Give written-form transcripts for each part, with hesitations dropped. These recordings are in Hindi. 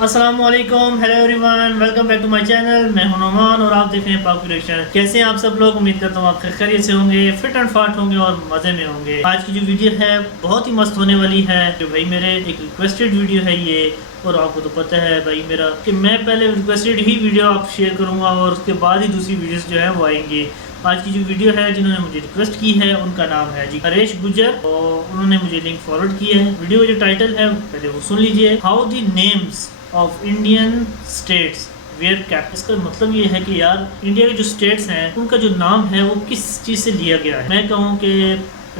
अस्सलामुअलैकुम, hello everyone, welcome back to my channel. मैं हूं नोमान और आप देख रहे हैं पाक क्रिएशन। कैसे हैं आप सब लोग? उम्मीद करता हूँ आप खैरियत से होंगे, फिट एंड फाट होंगे और मज़े में होंगे। आज की जो वीडियो है बहुत ही मस्त होने वाली है। जो भाई मेरे एक रिक्वेस्टेड वीडियो है ये, और आपको तो पता है भाई मेरा कि मैं पहले रिक्वेस्टेड ही वीडियो आप शेयर करूँगा और उसके बाद ही दूसरी वीडियोज़ जो है वो आएंगी। आज की जो वीडियो है जिन्होंने मुझे रिक्वेस्ट की है उनका नाम है जी हरेश गुजर, और उन्होंने मुझे लिंक फॉरवर्ड की है। वीडियो जो टाइटल है पहले वो सुन लीजिए। How the names of Indian states were kept. इसका मतलब ये है कि यार इंडिया के जो स्टेट्स हैं उनका जो नाम है वो किस चीज़ से लिया गया है। मैं कहूँ कि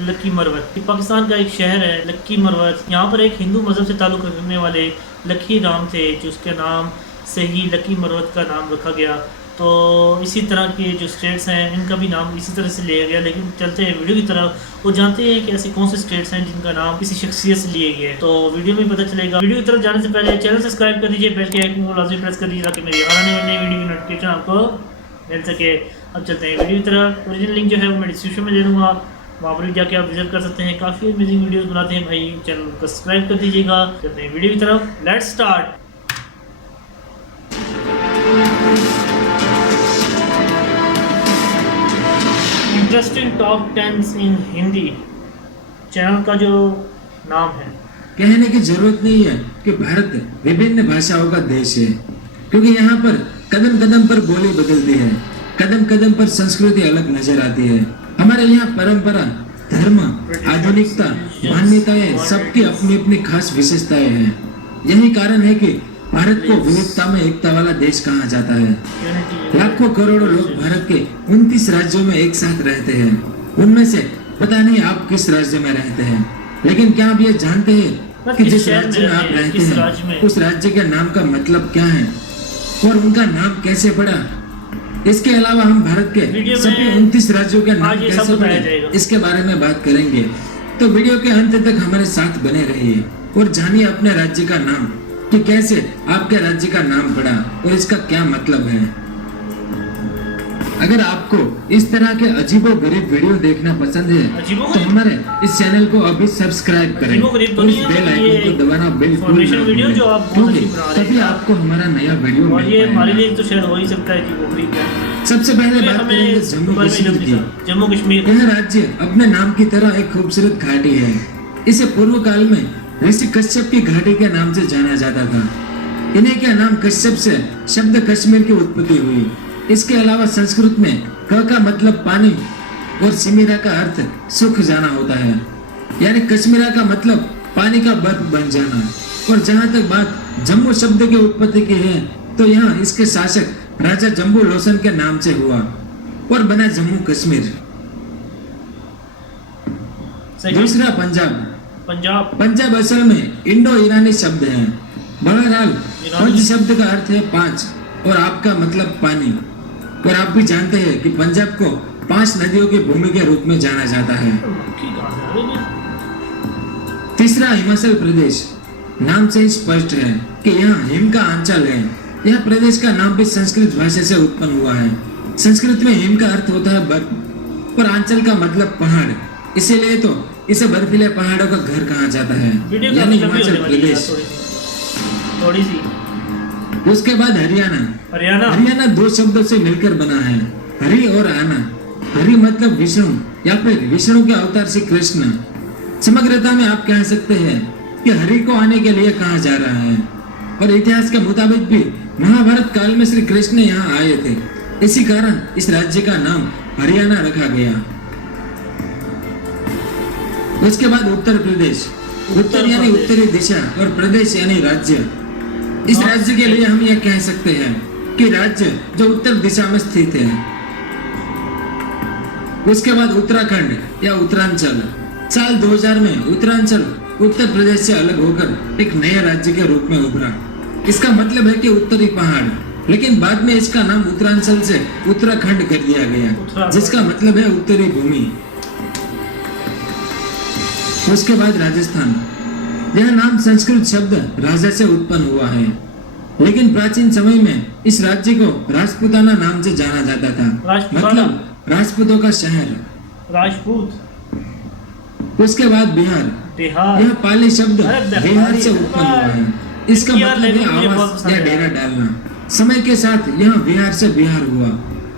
लक्की मरवत, पाकिस्तान का एक शहर है लक्की मरवत। यहाँ पर एक हिंदू मज़हब से ताल्लुक़ रखने वाले लक्की राम थे, जो उसके नाम से ही लक्की मरवत का नाम रखा गया। तो इसी तरह के जो स्टेट्स हैं इनका भी नाम इसी तरह से लिया गया। लेकिन चलते हैं वीडियो की तरफ और जानते हैं कि ऐसे कौन से स्टेट्स हैं जिनका नाम किसी शख्सियत से लिए गए हैं। तो वीडियो में पता चलेगा। वीडियो की तरफ जाने से पहले चैनल सब्सक्राइब कर दीजिए, बेल के आइकन को लाजमी प्रेस कर दीजिए ताकि मेरी आने वाली वीडियो की नोटिफिकेशन आपको मिल सके। अब चलते हैं वीडियो की तरफ। ओरिजिनल लिंक जो है वो मैं डिस्क्रिप्शन में दे दूँगा, वहाँ पर जाके आप विजिट कर सकते हैं। काफ़ी अमेजिंग वीडियोज़ बनाते हैं भाई, चैनल को सब्सक्राइब कर दीजिएगा। चलते हैं वीडियो की तरफ, let's start. Interesting top 10 in Hindi channel का जो नाम है। कहने की जरूरत नहीं है कि भारत विभिन्न भाषाओं का देश है, क्योंकि यहाँ पर कदम कदम पर बोली बदलती है, कदम कदम पर संस्कृति अलग नजर आती है। हमारे यहाँ परंपरा, धर्म, आधुनिकता, मान्यताएं सबकी अपनी अपनी खास विशेषताएं हैं। यही कारण है कि भारत को विविधता में एकता वाला देश कहा जाता है। लाखों करोड़ों लोग भारत के 29 राज्यों में एक साथ रहते हैं। उनमें से पता नहीं आप किस राज्य में रहते हैं, लेकिन क्या आप ये जानते हैं कि जिस राज्य में आप रहते हैं उस राज्य के नाम का मतलब क्या है और उनका नाम कैसे पड़ा। इसके अलावा हम भारत के सभी 29 राज्यों के नाम कैसे पड़े इसके बारे में बात करेंगे। तो वीडियो के अंत तक हमारे साथ बने रहिए और जानिए अपने राज्य का नाम, कि कैसे आपके राज्य का नाम पड़ा और इसका क्या मतलब है। अगर आपको इस तरह के अजीबोगरीब वीडियो देखना पसंद है तो हमारे इस चैनल को अभी सब्सक्राइब करें और इस बेल आइकन को दबाना बिल्कुल ना भूलें, क्योंकि तभी आपको हमारा नया वीडियो मिल पाएगा। हमारे लिए तो शायद हो ही सकता है कि वो गरीब है। सबसे पहले बात करेंगे जम्मू कश्मीर की। जम्मू कश्मीर यह राज्य अपने नाम की तरह एक खूबसूरत घाटी है। इसे पूर्व काल में ऋषि कश्यप की घाटी के नाम से जाना जाता था। इन्हीं के नाम कश्यप से शब्द कश्मीर की उत्पत्ति हुई। इसके अलावा संस्कृत में क का मतलब पानी और सिमीरा का अर्थ सुख जाना होता है, यानी कश्मीरा का मतलब पानी का बर्फ बन जाना। और जहाँ तक बात जम्मू शब्द की उत्पत्ति की है तो यहाँ इसके शासक राजा जम्बू लोचन के नाम से हुआ और बना जम्मू कश्मीर। दूसरा पंजाब असल में इंडो ईरानी शब्द है। बहरहाल पंज शब्द का अर्थ है 5 और आपका मतलब पानी। और आप भी जानते हैं कि पंजाब को 5 नदियों की भूमि के रूप में जाना जाता है। तीसरा हिमाचल प्रदेश। नाम से ही स्पष्ट है कि यहाँ हिम का अंचल है। यह प्रदेश का नाम भी संस्कृत भाषा से उत्पन्न हुआ है। संस्कृत में हिम का अर्थ होता है बर्फ और अंचल का मतलब पहाड़, इसीलिए तो इसे बर्फीले पहाड़ों का घर कहा जाता है, यानी हिमाचल प्रदेश। थोड़ी सी। उसके बाद हरियाणा 2 शब्दों से मिलकर बना है, हरि और आना। हरि मतलब विष्णु या फिर विष्णु के अवतार श्री कृष्ण। समग्रता में आप कह सकते हैं कि हरि को आने के लिए कहा जा रहा है। और इतिहास के मुताबिक भी महाभारत काल में श्री कृष्ण यहाँ आए थे, इसी कारण इस राज्य का नाम हरियाणा रखा गया। उसके बाद उत्तर प्रदेश। उत्तर यानी उत्तरी दिशा और प्रदेश यानी राज्य। इस राज्य के लिए हम यह कह सकते हैं कि राज्य जो उत्तर दिशा में स्थित है। उसके बाद उत्तराखंड या उत्तरांचल। साल 2000 में उत्तरांचल उत्तर प्रदेश से अलग होकर एक नए राज्य के रूप में उभरा। इसका मतलब है कि उत्तरी पहाड़, लेकिन बाद में इसका नाम उत्तरांचल से उत्तराखंड कर दिया गया, जिसका मतलब है उत्तरी भूमि। उसके बाद राजस्थान। यह नाम संस्कृत शब्द राजा से उत्पन्न हुआ है, लेकिन प्राचीन समय में इस राज्य को राजपूताना नाम से जाना जाता था, मतलब राजपूतों का शहर, राजपूत। उसके बाद बिहार। यह पाली शब्द बिहार से उत्पन्न हुआ है। इसका यार मतलब है लैंग्वेज मुझे बहुत आवास पसंद या है। डेरा डालना। समय के साथ यहाँ विहार से बिहार हुआ।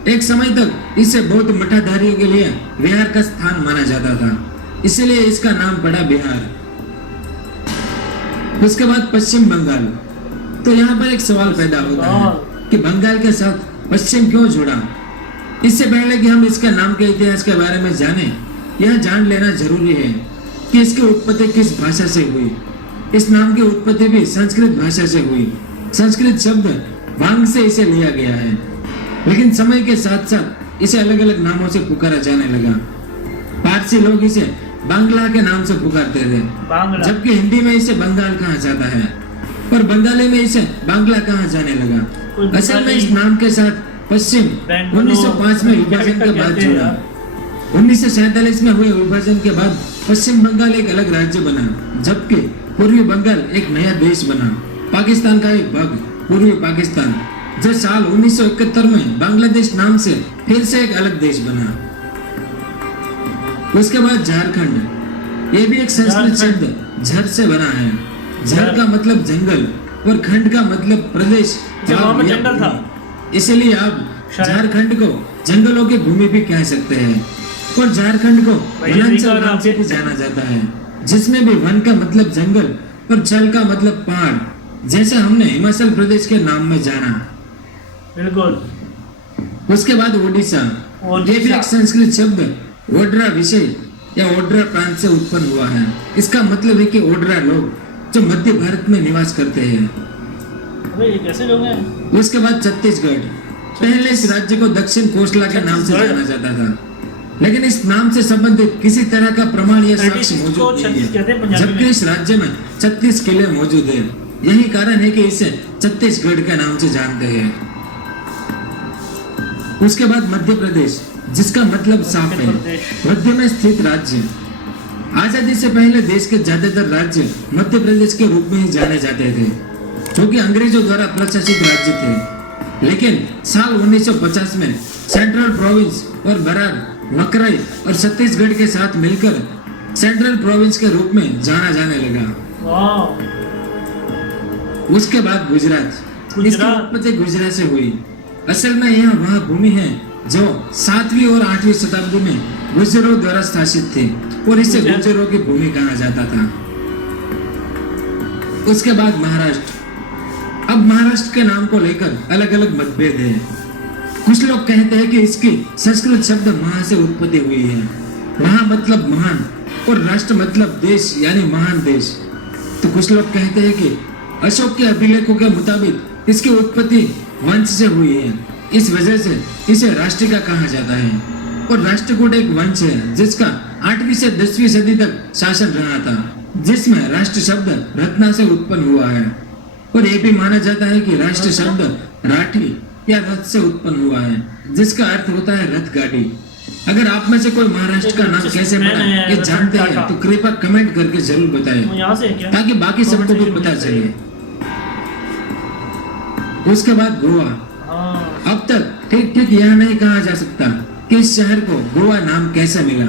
एक समय तक इसे बौद्ध मठाधारियों के लिए विहार का स्थान माना जाता था, इसलिए इसका नाम पड़ा बिहार। उसके बाद पश्चिम बंगाल। तो यहाँ पर एक सवाल पैदा होता है कि बंगाल के साथ पश्चिम क्यों जुड़ा। इससे पहले कि हम इसके नाम के इतिहास के बारे में जाने, यह जान लेना जरूरी है कि इसकी उत्पत्ति किस भाषा से हुई। इस नाम की उत्पत्ति भी संस्कृत भाषा से हुई। संस्कृत शब्द वांग से इसे लिया गया है, लेकिन समय के साथ साथ इसे अलग अलग नामों से पुकारा जाने लगा। पारसी लोग इसे बांग्ला के नाम से पुकारते थे, बांग्ला। जबकि हिंदी में इसे बंगाल कहा जाता है, पर बंगाली में इसे बांग्ला कहा जाने लगा। असल में इस नाम के साथ पश्चिम 1905 में विभाजन के बाद जुड़ा। 1947 में हुए विभाजन के बाद पश्चिम बंगाल एक अलग राज्य बना, जबकि पूर्वी बंगाल एक नया देश बना, पाकिस्तान का एक भाग पूर्वी पाकिस्तान, जो साल 1971 में बांग्लादेश नाम से फिर से एक अलग देश बना। उसके बाद झारखंड, ये भी एक संस्कृत शब्द झर से बना है। झर का मतलब जंगल और खंड का मतलब प्रदेश। वहाँ पर जंगल था, इसलिए आप झारखंड को जंगलों की भूमि भी कह सकते हैं, और झारखंड को वनांचल नाम से भी जाना जाता है, जिसमें भी वन का मतलब जंगल और चल का मतलब पहाड़, जैसे हमने हिमाचल प्रदेश के नाम में जाना। बिल्कुल। उसके बाद ओडिशा, ये भी एक संस्कृत शब्द ओड्रा विषय या ओड्रा प्रांत से उत्पन्न हुआ है। इसका मतलब है कि ओड्रा लोग जो मध्य भारत में निवास करते हैं। अबे ये कैसे लोग हैं? उसके बाद छत्तीसगढ़, पहले इस राज्य को दक्षिण कोसला के नाम से जाना जाता था, लेकिन इस नाम से संबंधित किसी तरह का प्रमाण या साक्ष्य मौजूद नहीं है, जबकि इस राज्य में 36 किले मौजूद है। यही कारण है कि इसे छत्तीसगढ़ के नाम से जानते हैं। उसके बाद मध्य प्रदेश, जिसका मतलब साफ है, मध्य में स्थित राज्य। आजादी से पहले देश के ज्यादातर राज्य मध्य प्रदेश के रूप में ही जाने जाते थे, क्योंकि अंग्रेजों द्वारा प्रशासित राज्य थे। लेकिन साल 1950 में सेंट्रल प्रोविंस और बरार, मकरई और छत्तीसगढ़ के साथ मिलकर सेंट्रल प्रोविंस के रूप में जाना जाने लगा। उसके बाद गुजरात, इसकी उत्पत्ति गुजरात से हुई। असल में यह वह भूमि है जो 7वीं और 8वीं शताब्दी में गुर्जरों द्वारा शासित थी, और इसे गुर्जरों की भूमि कहा जाता था। उसके बाद महाराष्ट्र। अब महाराष्ट्र के नाम को लेकर अलग अलग मतभेद है। कुछ लोग कहते हैं कि इसकी संस्कृत शब्द महा से उत्पत्ति हुई है। महा मतलब महान और राष्ट्र मतलब देश यानी महान देश। तो कुछ लोग कहते हैं कि अशोक के अभिलेखों के मुताबिक इसकी उत्पत्ति वंश से हुई है, इस वजह से इसे राष्ट्रिका कहा जाता है। और राष्ट्रकूट एक वंश है जिसका 8वीं से 10वीं सदी तक शासन रहा था, जिसमें राष्ट्र शब्द रत्ना से उत्पन्न हुआ है। और यह भी माना जाता है कि राष्ट्र शब्द राठी या रथ से उत्पन्न हुआ है, जिसका अर्थ होता है रथ गाड़ी। अगर आप में से कोई महाराष्ट्र का नाम कैसे बना ये जानते हैं तो कृपया कमेंट करके जरूर बताएं, ताकि बाकी सबको भी पता चले। उसके बाद गोवा। अब तक ठीक ठीक यह नहीं कहा जा सकता कि इस शहर को गोवा नाम कैसे मिला।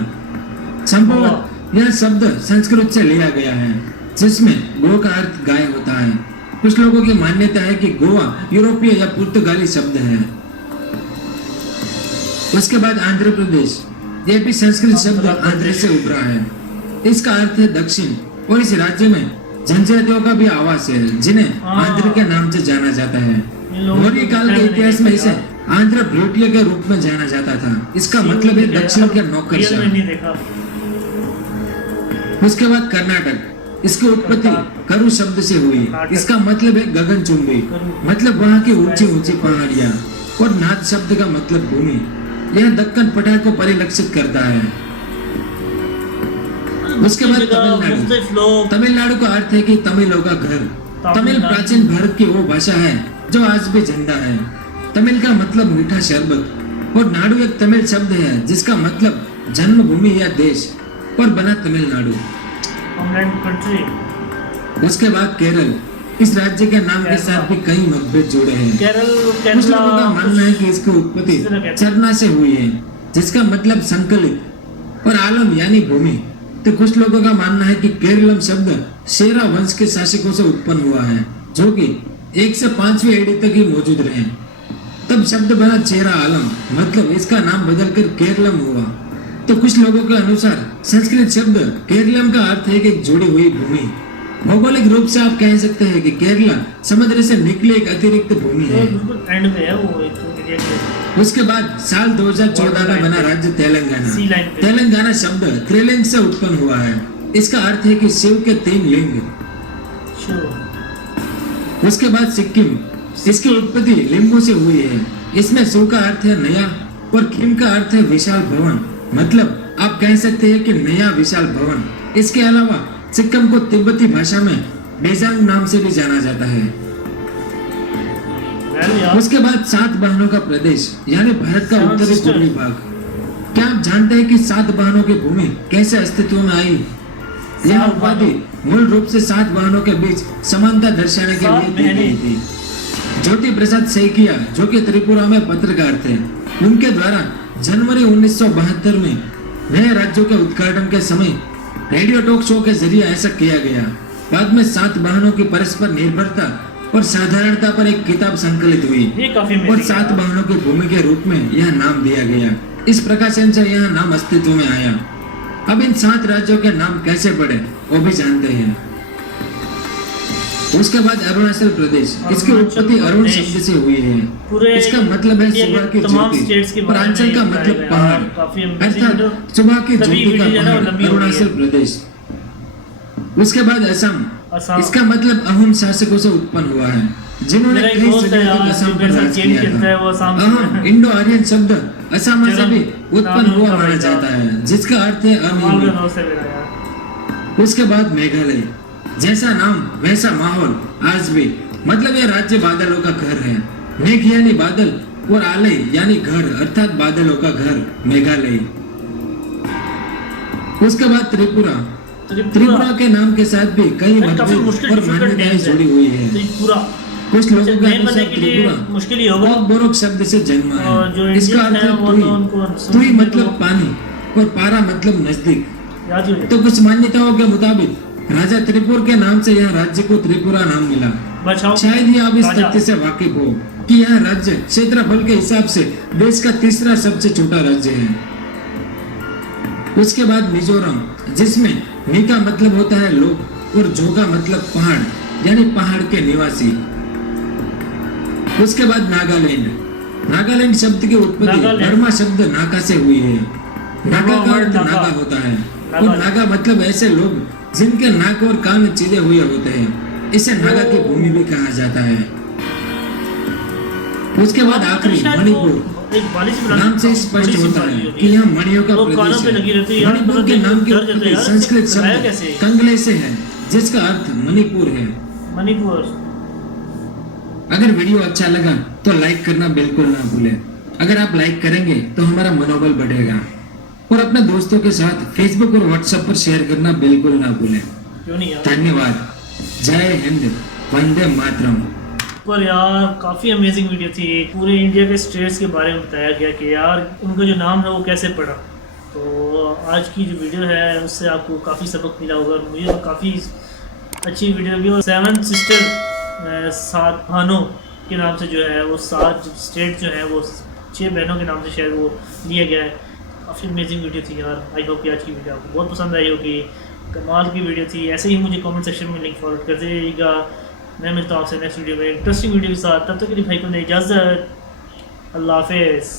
संभवतः यह शब्द संस्कृत से लिया गया है, जिसमें गो का अर्थ गाय होता है। कुछ लोगों की मान्यता है कि गोवा यूरोपीय या पुर्तगाली शब्द है। उसके बाद आंध्र प्रदेश, यह भी संस्कृत शब्द आंध्र से उभरा है। इसका अर्थ है दक्षिण, और इस राज्य में जनजातियों का भी आवास है, जिन्हें आंध्र के नाम से जाना जाता है। मौर्य काल के इतिहास में इसे आंध्र भ्रूटिया के रूप में जाना जाता था। इसका मतलब है दक्षिण के नौकरशाह। उसके बाद कर्नाटक, इसकी उत्पत्ति करु शब्द से हुई। इसका मतलब है गगनचुंबी, मतलब वहाँ की ऊंची ऊंची पहाड़ियाँ, और नाथ शब्द का मतलब भूमि। यह दक्कन पठार को परिलक्षित करता है। उसके बाद तमिलनाडु। तमिलनाडु का अर्थ है कि तमिलों का घर। तमिल प्राचीन भारत की वो भाषा है जो आज भी जिंदा है। तमिल का मतलब मीठा शरबत, और नाडु एक तमिल शब्द है जिसका मतलब जन्मभूमि या देश, और बना तमिलनाडु। उसके बाद केरल, इस राज्य के नाम के साथ भी कई मतभेद जुड़े हैं। कुछ लोगों का मानना है कि इसकी उत्पत्ति चरना से हुई है, जिसका मतलब संकलित, और आलम यानी भूमि। तो कुछ लोगों का मानना है कि केरलम शब्द शेरा वंश के शासकों से उत्पन्न हुआ है, जो कि 1 से 5वीं एडी तक ही मौजूद रहे। तब शब्द बना चेहरा आलम, मतलब इसका नाम बदलकर केरलम हुआ। तो कुछ लोगों के अनुसार संस्कृत शब्द केरलम का अर्थ है कि एक जुड़ी हुई भूमि। भौगोलिक रूप से आप कह सकते हैं कि केरला समुद्र से निकली एक अतिरिक्त भूमि है। बिल्कुल एंड पे है वो एक एरिया के। उसके बाद साल 2014 में बना राज्य सी लाइन तेलंगाना। पे। तेलंगाना शब्द त्रिलिंग से उत्पन्न हुआ है। इसका अर्थ है कि शिव के 3 लिंग। श्योर। उसके बाद सिक्किम, इसकी उत्पत्ति लिंबू से हुई है। इसमें शिव का अर्थ है नया और खिम का अर्थ है विशाल भवन, मतलब आप कह सकते हैं कि नया विशाल भवन। इसके अलावा सिक्किम को तिब्बती भाषा में बेजांग नाम से भी जाना जाता है। उसके बाद 7 बहनों का प्रदेश, यानी भारत का उत्तरी पूर्वी भाग। क्या आप जानते हैं कि 7 बहनों की भूमि कैसे अस्तित्व में आई? यह उपाधि मूल रूप से 7 बहनों के बीच समानता दर्शाने के लिए दी गई थी। ज्योति प्रसाद सैकिया, जो कि त्रिपुरा में पत्रकार थे, उनके द्वारा जनवरी 1972 में नए राज्यों के उद्घाटन के समय रेडियो टॉक शो के जरिए ऐसा किया गया। बाद में 7 बहनों की परस्पर निर्भरता और साधारणता पर एक किताब संकलित हुई और 7 बहनों की भूमि के रूप में यह नाम दिया गया। इस प्रकाशन से यह नाम अस्तित्व में आया। अब इन 7 राज्यों के नाम कैसे पड़े वो भी जानते हैं। उसके बाद अरुणाचल प्रदेश, इसकी उत्पत्ति अरुण शब्द से हुई है। इसका मतलब है सुबह की ज्योति और अंचल का मतलब पहाड़, अर्थात सुबह की ज्योति का पहाड़ अरुणाचल प्रदेश। उसके बाद असम, इसका मतलब अहोम शासकों से उत्पन्न हुआ है, जिन्होंने कई सदियों तक असम पर राज किया था। अहोम इंडो आर्यन शब्द असम से भी उत्पन्न हुआ माना जाता है, जिसका अर्थ है अमीर। उसके बाद मेघालय, जैसा नाम वैसा माहौल आज भी, मतलब यह राज्य बादलों का घर है। मेघ यानी बादल और आलय यानी घर, अर्थात बादलों का घर मेघालय। उसके बाद त्रिपुरा, त्रिपुरा के नाम के साथ भी कई मतभेद और मान्यताएं जुड़ी हुई है। कुछ लोगों के अनुसार त्रिपुरा बोरोक शब्द से जन्मा है। इसका अर्थ है तुई मतलब पानी और पारा मतलब नजदीक। तो कुछ मान्यताओं के मुताबिक राजा त्रिपुर के नाम से यह राज्य को त्रिपुरा नाम मिला। शायद ही आप इस तथ्य से वाकिफ हो कि यह राज्य क्षेत्रफल के हिसाब से देश का 3रा सबसे छोटा राज्य है। उसके बाद मिजोरम, जिसमें मी का मतलब होता है लोग और जो का मतलब पहाड़, यानी पहाड़ के निवासी। उसके बाद नागालैंड, नागालैंड शब्द की उत्पत्ति बर्मा शब्द नाका से हुई है। नागा का अर्थ नागा होता है और नागा मतलब ऐसे लोग जिनके नाक और कान चिरे हुए होते हैं। इसे नागा की भूमि भी कहा जाता है। उसके बाद आखिरी मणिपुर, नाम से स्पष्ट होता है कि यह मणियों का प्रदेश है। मणिपुर के नाम की उत्पत्ति संस्कृत शब्द कंगले से है, जिसका अर्थ मणिपुर है। मणिपुर। अगर वीडियो अच्छा लगा तो लाइक करना बिल्कुल ना भूलें। अगर आप लाइक करेंगे तो हमारा मनोबल बढ़ेगा और अपने दोस्तों के साथ फेसबुक और व्हाट्सएप पर शेयर करना बिल्कुल ना भूलें। धन्यवाद। जय हिंद, वंदे मातरम। पर यार काफ़ी अमेजिंग वीडियो थी। पूरे इंडिया के स्टेट्स के बारे में बताया गया कि यार उनका जो नाम है वो कैसे पड़ा। तो आज की जो वीडियो है उससे आपको काफ़ी सबक मिला होगा। मुझे तो काफ़ी अच्छी वीडियो लगी। और 7 सिस्टर 7 बहनों के नाम से जो है वो 7 स्टेट जो है वो 6 बहनों के नाम से शायद वो लिया गया है। काफ़ी अमेजिंग वीडियो थी यार। आई होप कि आज की वीडियो आपको बहुत पसंद आई होगी। कमाल की वीडियो थी। ऐसे ही मुझे कमेंट सेक्शन में लिंक फॉरवर्ड करते रहिएगा। मैं मिलता हूँ आपसे नेक्स्ट वीडियो में इंटरेस्टिंग वीडियो के साथ। तब तक के लिए भाई को इजाज़त। अल्लाह हाफिज़।